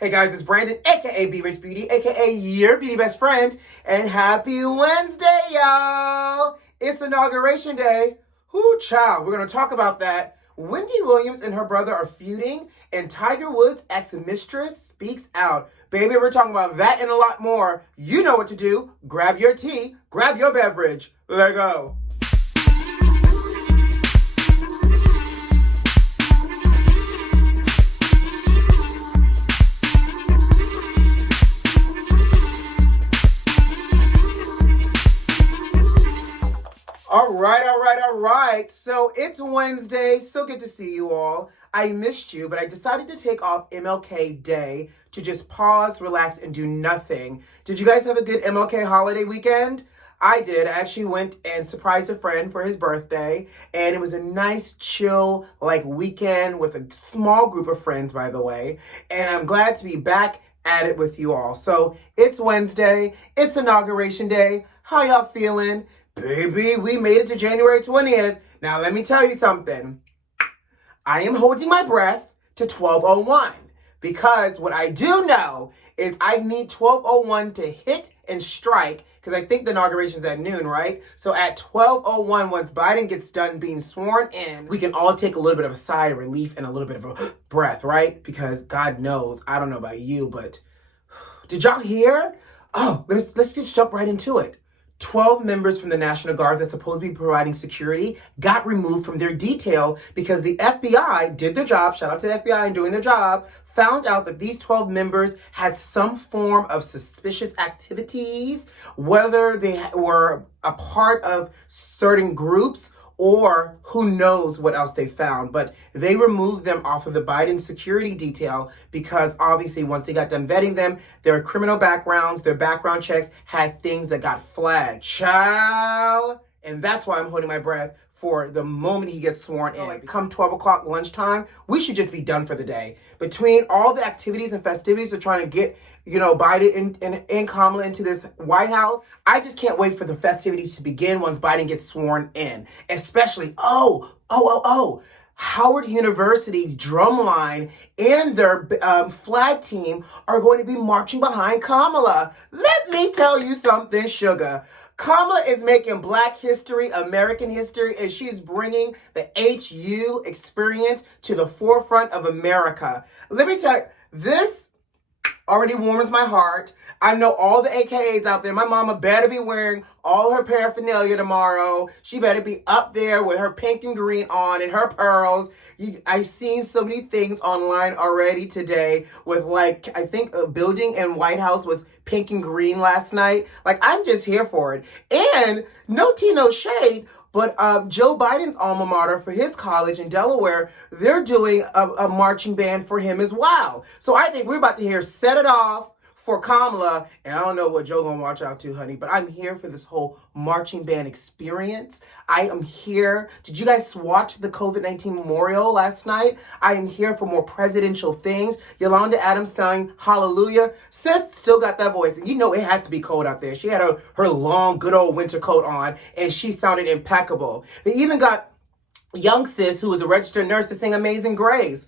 Hey guys, it's Brandon, aka B.Rich Beauty, aka your beauty best friend, and happy Wednesday, y'all! It's Inauguration Day. Whoo, child, we're gonna talk about that. Wendy Williams and her brother are feuding, and Tiger Woods' ex-mistress speaks out. Baby, we're talking about that and a lot more. You know what to do. Grab your tea, grab your beverage. Let go. All right. So it's Wednesday. So good to see you all. I missed you, but I decided to take off MLK Day to just pause, relax, and do nothing. Did you guys have a good MLK holiday weekend? I did. I actually went and surprised a friend for his birthday, and it was a nice, chill, weekend with a small group of friends, by the way. And I'm glad to be back at it with you all. So it's Wednesday. It's Inauguration Day. How y'all feeling? Baby, we made it to January 20th. Now, let me tell you something. I am holding my breath to 12:01 because what I do know is I need 12:01 to hit and strike because I think the inauguration's at noon, right? So at 12:01, once Biden gets done being sworn in, we can all take a little bit of a sigh of relief and a little bit of a breath, right? Because God knows, I don't know about you, but did y'all hear? Oh, let's just jump right into it. 12 members from the National Guard that's supposed to be providing security got removed from their detail because the FBI did their job, shout out to the FBI and doing their job, found out that these 12 members had some form of suspicious activities, whether they were a part of certain groups or who knows what else they found. But they removed them off of the Biden security detail because obviously once they got done vetting them, their criminal backgrounds, their background checks had things that got flagged. Child. And that's why I'm holding my breath for the moment he gets sworn in. Come 12 o'clock lunchtime, we should just be done for the day. Between all the activities and festivities of trying to get, Biden and Kamala into this White House, I just can't wait for the festivities to begin once Biden gets sworn in. Especially, Howard University's drumline and their flag team are going to be marching behind Kamala. Let me tell you something, sugar. Kamala is making Black history, American history, and she's bringing the HU experience to the forefront of America. Let me tell you, this already warms my heart. I know all the AKAs out there. My mama better be wearing all her paraphernalia tomorrow. She better be up there with her pink and green on and her pearls. I've seen so many things online already today with I think a building in White House was pink and green last night. I'm just here for it. And no tea, no shade, but Joe Biden's alma mater for his college in Delaware, they're doing a marching band for him as well. So I think we're about to hear Set It Off for Kamala, and I don't know what Joe gonna march out to, honey, but I'm here for this whole marching band experience. I am here. Did you guys watch the COVID-19 memorial last night? I am here for more presidential things. Yolanda Adams sang Hallelujah. Sis still got that voice, and you know it had to be cold out there. She had her long, good old winter coat on, and she sounded impeccable. They even got young sis, who was a registered nurse, to sing Amazing Grace.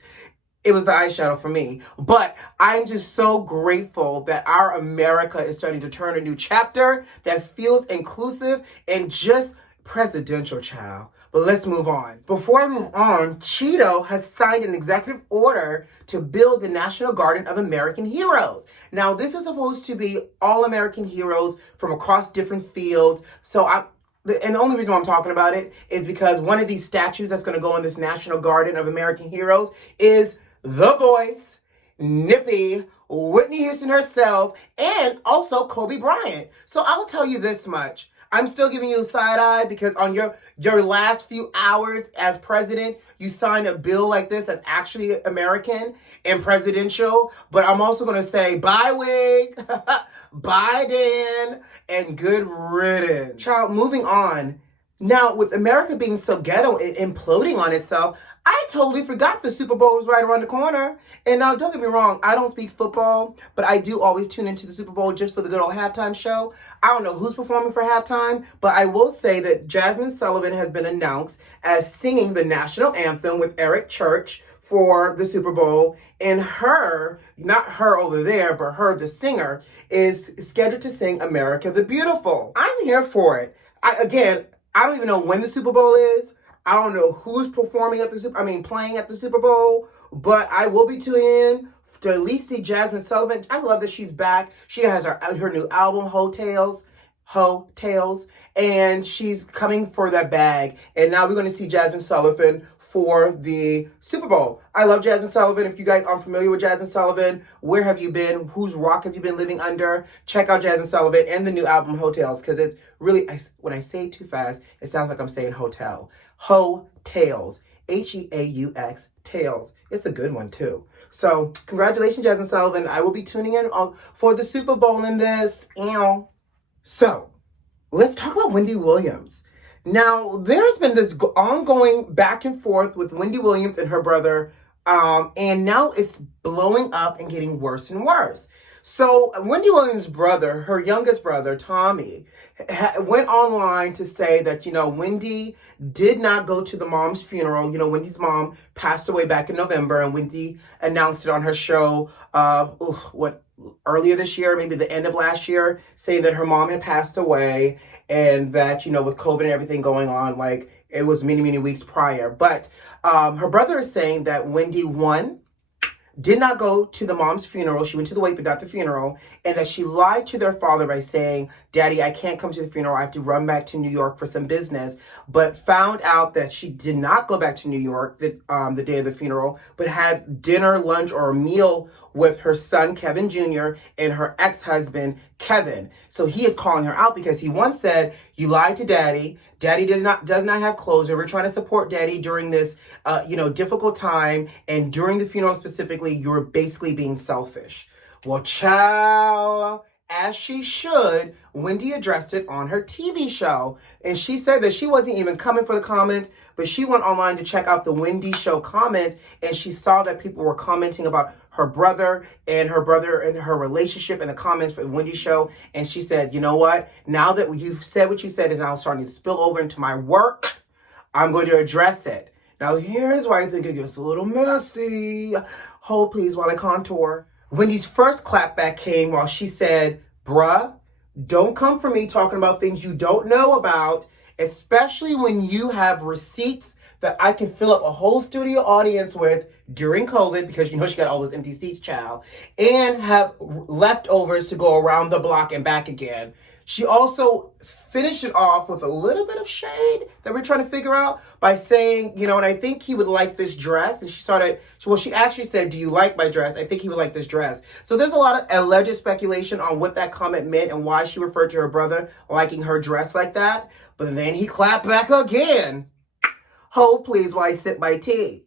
It was the eyeshadow for me. But I'm just so grateful that our America is starting to turn a new chapter that feels inclusive and just presidential, child. But let's move on. Before I move on, Cheeto has signed an executive order to build the National Garden of American Heroes. Now, this is supposed to be all American heroes from across different fields. And the only reason why I'm talking about it is because one of these statues that's going to go in this National Garden of American Heroes is The Voice, Nippy, Whitney Houston herself, and also Kobe Bryant. So I'll tell you this much. I'm still giving you a side eye because on your last few hours as president, you signed a bill like this that's actually American and presidential. But I'm also going to say bye, wig, Biden, and good riddance. Child, moving on. Now, with America being so ghetto and imploding on itself, I totally forgot the Super Bowl was right around the corner. And now, don't get me wrong, I don't speak football, but I do always tune into the Super Bowl just for the good old halftime show. I don't know who's performing for halftime, but I will say that Jasmine Sullivan has been announced as singing the national anthem with Eric Church for the Super Bowl, and her, not her over there, but her, the singer, is scheduled to sing America the Beautiful. I'm here for it. I don't even know when the Super Bowl is. I don't know who's playing at the Super Bowl, but I will be tuning in to at least see Jasmine Sullivan. I love that she's back. She has her new album, Hotels, and she's coming for that bag. And now we're going to see Jasmine Sullivan for the Super Bowl. I love Jasmine Sullivan. If you guys aren't familiar with Jasmine Sullivan, where have you been? Whose rock have you been living under? Check out Jasmine Sullivan and the new album Hotels, because it's really, when I say it too fast, it sounds like I'm saying hotel. Hotels. Heaux, Tails. It's a good one too. So congratulations, Jasmine Sullivan. I will be tuning in for the Super Bowl in this. So let's talk about Wendy Williams. Now, there's been this ongoing back and forth with Wendy Williams and her brother, and now it's blowing up and getting worse and worse. So Wendy Williams' brother, her youngest brother, Tommy, went online to say that, Wendy did not go to the mom's funeral. Wendy's mom passed away back in November, and Wendy announced it on her show, earlier this year, maybe the end of last year, saying that her mom had passed away, and that, with COVID and everything going on, like, it was many, many weeks prior. But her brother is saying that Wendy, did not go to the mom's funeral. She went to the wake, but not the funeral. And that she lied to their father by saying, Daddy, I can't come to the funeral. I have to run back to New York for some business. But found out that she did not go back to New York the day of the funeral, but had dinner, lunch, or a meal with her son, Kevin Jr., and her ex-husband, Kevin. So he is calling her out because he once said, you lied to Daddy. Daddy does not have closure. We're trying to support Daddy during this, difficult time. And during the funeral specifically, you're basically being selfish. Well, child, as she should, Wendy addressed it on her TV show. And she said that she wasn't even coming for the comments, but she went online to check out the Wendy show comments, and she saw that people were commenting about her brother and her relationship in the comments for the Wendy show. And she said, you know what? Now that you've said what you said is now starting to spill over into my work, I'm going to address it. Now, here's why I think it gets a little messy. Hold please while I contour. Wendy's first clapback came while she said, bruh, don't come for me talking about things you don't know about, especially when you have receipts that I can fill up a whole studio audience with during COVID, because she got all those empty seats, child, and have leftovers to go around the block and back again. She also finished it off with a little bit of shade that we're trying to figure out by saying, and I think he would like this dress. And she actually said, do you like my dress? I think he would like this dress. So there's a lot of alleged speculation on what that comment meant and why she referred to her brother liking her dress like that. But then he clapped back again. Hold please while I sip my tea.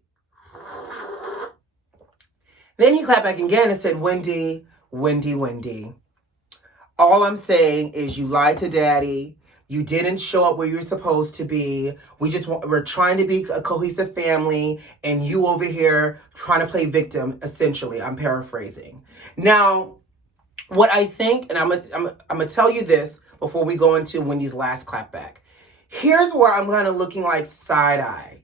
Then he clapped back again and said, Wendy, Wendy, Wendy. All I'm saying is you lied to Daddy. You didn't show up where you're supposed to be. We're trying to be a cohesive family, and you over here trying to play victim, essentially. I'm paraphrasing. Now, what I think, and I'm gonna tell you this before we go into Wendy's last clapback. Here's where I'm kind of looking like side-eye.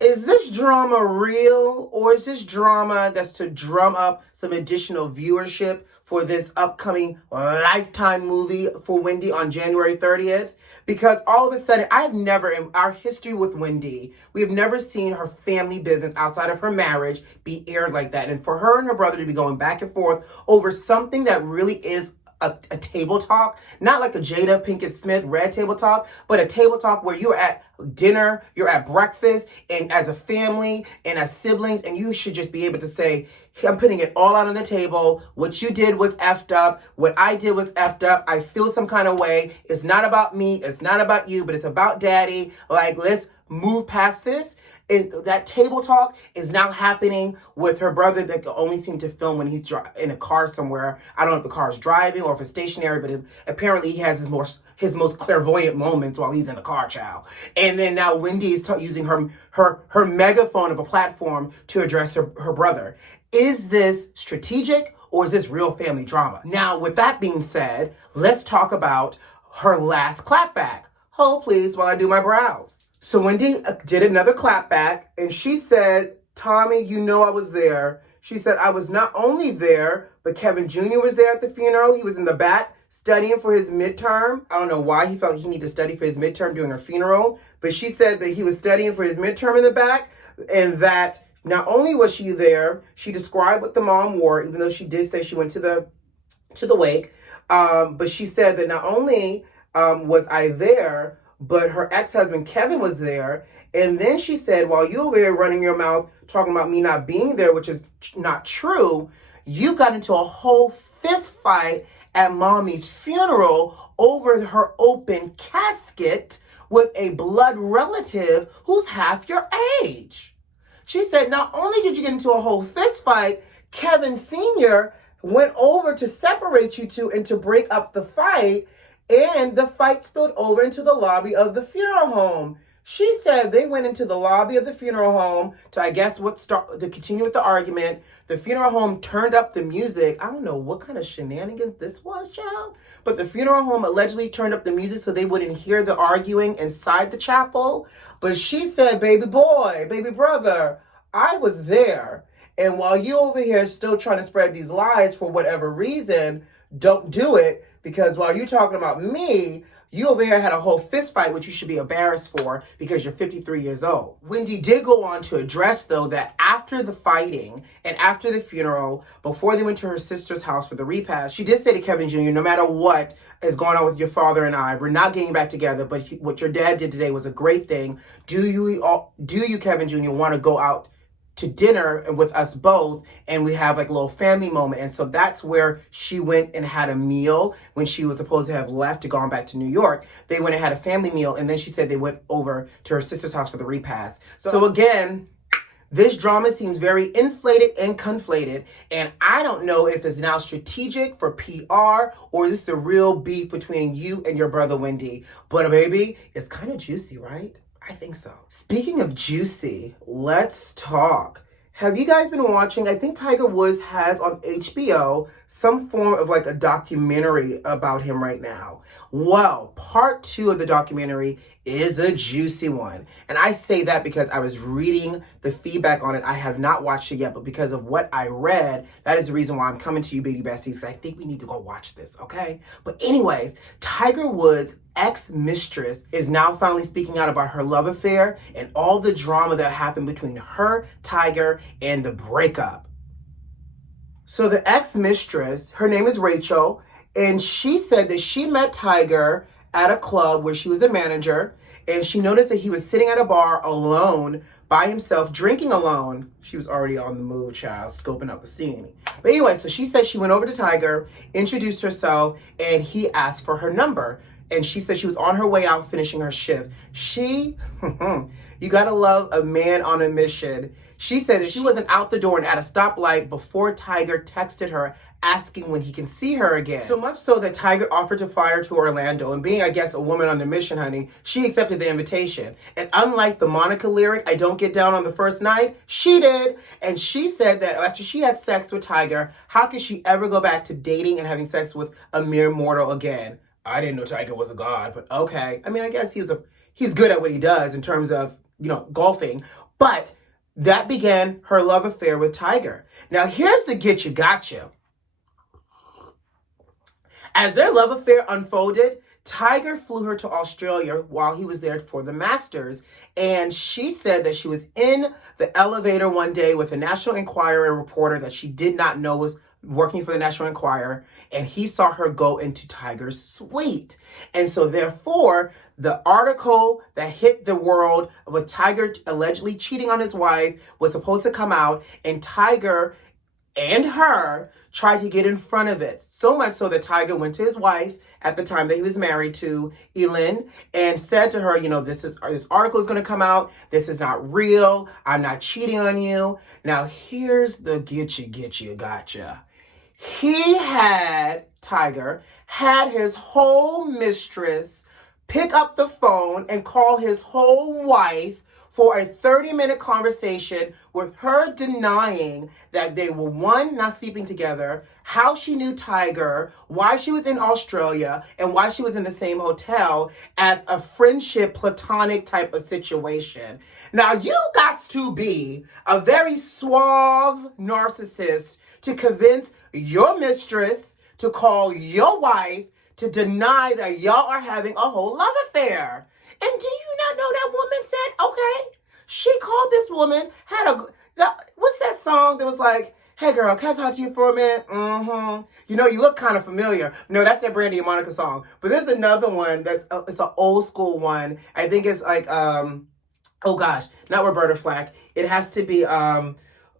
Is this drama real, or is this drama that's to drum up some additional viewership for this upcoming Lifetime movie for Wendy on January 30th? Because all of a sudden, in our history with Wendy, we have never seen her family business outside of her marriage be aired like that. And for her and her brother to be going back and forth over something that really is a table talk, not like a Jada Pinkett Smith red table talk, but a table talk where you're at dinner, you're at breakfast, and as a family and as siblings, and you should just be able to say, I'm putting it all out on the table. What you did was effed up. What I did was effed up. I feel some kind of way. It's not about me. It's not about you, but it's about Daddy. Like, let's move past this. That table talk is now happening with her brother that can only seem to film when he's in a car somewhere. I don't know if the car is driving or if it's stationary, but apparently he has his most clairvoyant moments while he's in the car, child. And then now Wendy is using her megaphone of a platform to address her brother. Is this strategic, or is this real family drama? Now, with that being said, let's talk about her last clapback. Hold please while I do my brows. So Wendy did another clapback, and she said Tommy, you know I was there. She said, I was not only there, but Kevin Jr. was there at the funeral. He was in the back studying for his midterm. I don't know why he felt he needed to study for his midterm during her funeral, but she said that he was studying for his midterm in the back, and that not only was she there, she described what the mom wore, even though she did say she went to the wake, but she said that not only was I there, but her ex-husband Kevin was there. And then she said, while you were running your mouth talking about me not being there, which is not true, you got into a whole fist fight at mommy's funeral over her open casket with a blood relative who's half your age. She said, not only did you get into a whole fist fight, Kevin Sr. went over to separate you two and to break up the fight, and the fight spilled over into the lobby of the funeral home. She said they went into the lobby of the funeral home to, I guess, to continue with the argument. The funeral home turned up the music. I don't know what kind of shenanigans this was, child. But the funeral home allegedly turned up the music so they wouldn't hear the arguing inside the chapel. But she said, baby boy, baby brother, I was there. And while you over here still trying to spread these lies for whatever reason, don't do it. Because while you're talking about me, you over here had a whole fist fight, which you should be embarrassed for because you're 53 years old. Wendy did go on to address, though, that after the fighting and after the funeral, before they went to her sister's house for the repast, she did say to Kevin Jr., no matter what is going on with your father and I, we're not getting back together, but what your dad did today was a great thing. Do you, Kevin Jr., want to go out to dinner and with us both, and we have like a little family moment? And so that's where she went and had a meal when she was supposed to have left to gone back to New York. They went and had a family meal, and then she said they went over to her sister's house for the repast. So again, this drama seems very inflated and conflated, and I don't know if it's now strategic for PR or is this the real beef between you and your brother Wendy. But baby, it's kind of juicy, right? I think so. Speaking of juicy, let's talk. Have you guys been watching? I think Tiger Woods has on HBO some form of like a documentary about him right now. Well, part 2 of the documentary is a juicy one. And I say that because I was reading the feedback on it. I have not watched it yet, but because of what I read, that is the reason why I'm coming to you, Beauty Besties. I think we need to go watch this, okay? But anyways, Tiger Woods' ex-mistress is now finally speaking out about her love affair and all the drama that happened between her, Tiger, and the breakup. So the ex-mistress, her name is Rachel, and she said that she met Tiger at a club where she was a manager, and she noticed that he was sitting at a bar alone by himself, drinking alone. She was already on the move, child, scoping out the scene. But anyway, so she said she went over to Tiger, introduced herself, and he asked for her number. And she said she was on her way out finishing her shift. You gotta love a man on a mission. She said that she wasn't out the door and at a stoplight before Tiger texted her asking when he can see her again. So much so that Tiger offered to fly her to Orlando. And being, I guess, a woman on a mission, honey, she accepted the invitation. And unlike the Monica lyric, I don't get down on the first night, she did. And she said that after she had sex with Tiger, how could she ever go back to dating and having sex with a mere mortal again? I didn't know Tiger was a god, but okay. I mean, I guess he's good at what he does in terms of, golfing. But that began her love affair with Tiger. Now, here's the get you gotcha. As their love affair unfolded, Tiger flew her to Australia while he was there for the Masters. And she said that she was in the elevator one day with a National Enquirer reporter that she did not know was working for the National Enquirer, and he saw her go into Tiger's suite. And so therefore, the article that hit the world with Tiger allegedly cheating on his wife was supposed to come out, and Tiger and her tried to get in front of it. So much so that Tiger went to his wife at the time that he was married to, Elin, and said to her, this article is going to come out. This is not real. I'm not cheating on you. Now, here's the gotcha. Tiger had his whole mistress pick up the phone and call his whole wife for a 30-minute conversation with her denying that they were, one, not sleeping together, how she knew Tiger, why she was in Australia, and why she was in the same hotel as a friendship, platonic type of situation. Now, you got to be a very suave narcissist to convince your mistress to call your wife to deny that y'all are having a whole love affair. And do you not know that woman said, okay, she called this woman, what's that song that was like, hey girl, can I talk to you for a minute? Mm-hmm. You know, you look kind of familiar. No, that's that Brandy and Monica song. But there's another one it's an old school one. I think it's like, oh gosh, not Roberta Flack. It has to be,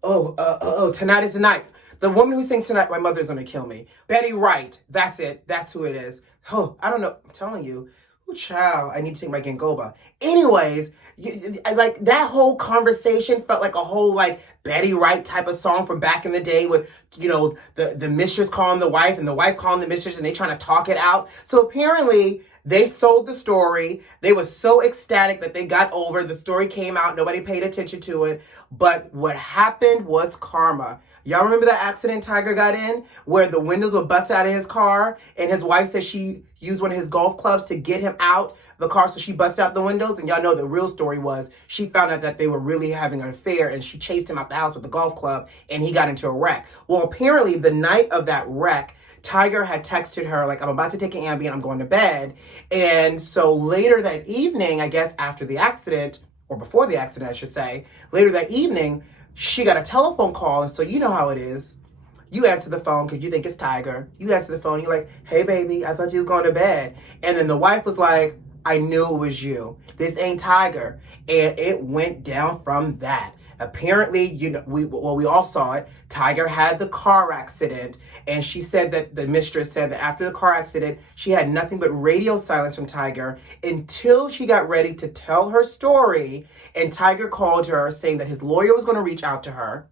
Tonight is the Night. The woman who sings Tonight, my mother's gonna kill me. Betty Wright, that's it. That's who it is. Oh, I don't know, I'm telling you. Ooh, child, I need to take my Ginkgoba. Anyways, like that whole conversation felt like a whole like Betty Wright type of song from back in the day with, you know, the mistress calling the wife and the wife calling the mistress and they trying to talk it out. So apparently they sold the story. They were so ecstatic that they got over. The story came out. Nobody paid attention to it. But what happened was karma. Y'all remember that accident Tiger got in where the windows were busted out of his car and his wife said she used one of his golf clubs to get him out the car, so she busted out the windows? And y'all know the real story was she found out that they were really having an affair and she chased him out the house with the golf club and he got into a wreck. Well, apparently the night of that wreck, Tiger had texted her like, I'm about to take an Ambien, I'm going to bed. And so later that evening, I guess after the accident, or before the accident, I should say, later that evening, she got a telephone call. And so you know how it is. You answer the phone because you think it's Tiger. You answer the phone, you're like, hey baby, I thought you was going to bed. And then the wife was like, I knew it was you. This ain't Tiger. And it went down from that. Apparently, you know, we all saw it. Tiger had the car accident, and she said that the mistress said that after the car accident, she had nothing but radio silence from Tiger until she got ready to tell her story. And Tiger called her saying that his lawyer was going to reach out to her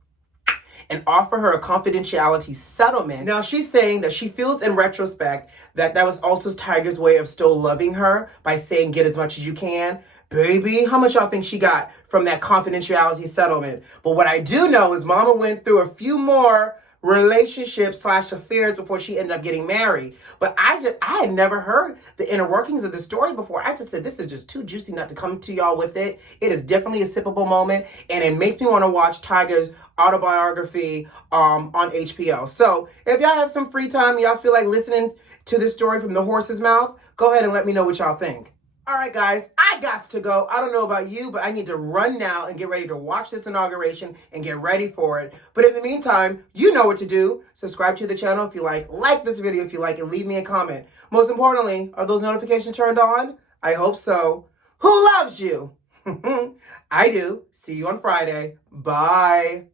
and offer her a confidentiality settlement. Now, she's saying that she feels in retrospect that that was also Tiger's way of still loving her by saying, get as much as you can. Baby, how much y'all think she got from that confidentiality settlement? But what I do know is Mama went through a few more relationships/affairs before she ended up getting married. But I had never heard the inner workings of the story before. I just said, this is just too juicy not to come to y'all with it. It is definitely a sippable moment, and it makes me want to watch Tiger's autobiography on HBO. So if y'all have some free time, y'all feel like listening to this story from the horse's mouth, go ahead and let me know what y'all think. All right, guys, I got to go. I don't know about you, but I need to run now and get ready to watch this inauguration and get ready for it. But in the meantime, you know what to do. Subscribe to the channel if you like this video if you like, and leave me a comment. Most importantly, are those notifications turned on? I hope so. Who loves you? I do. See you on Friday. Bye.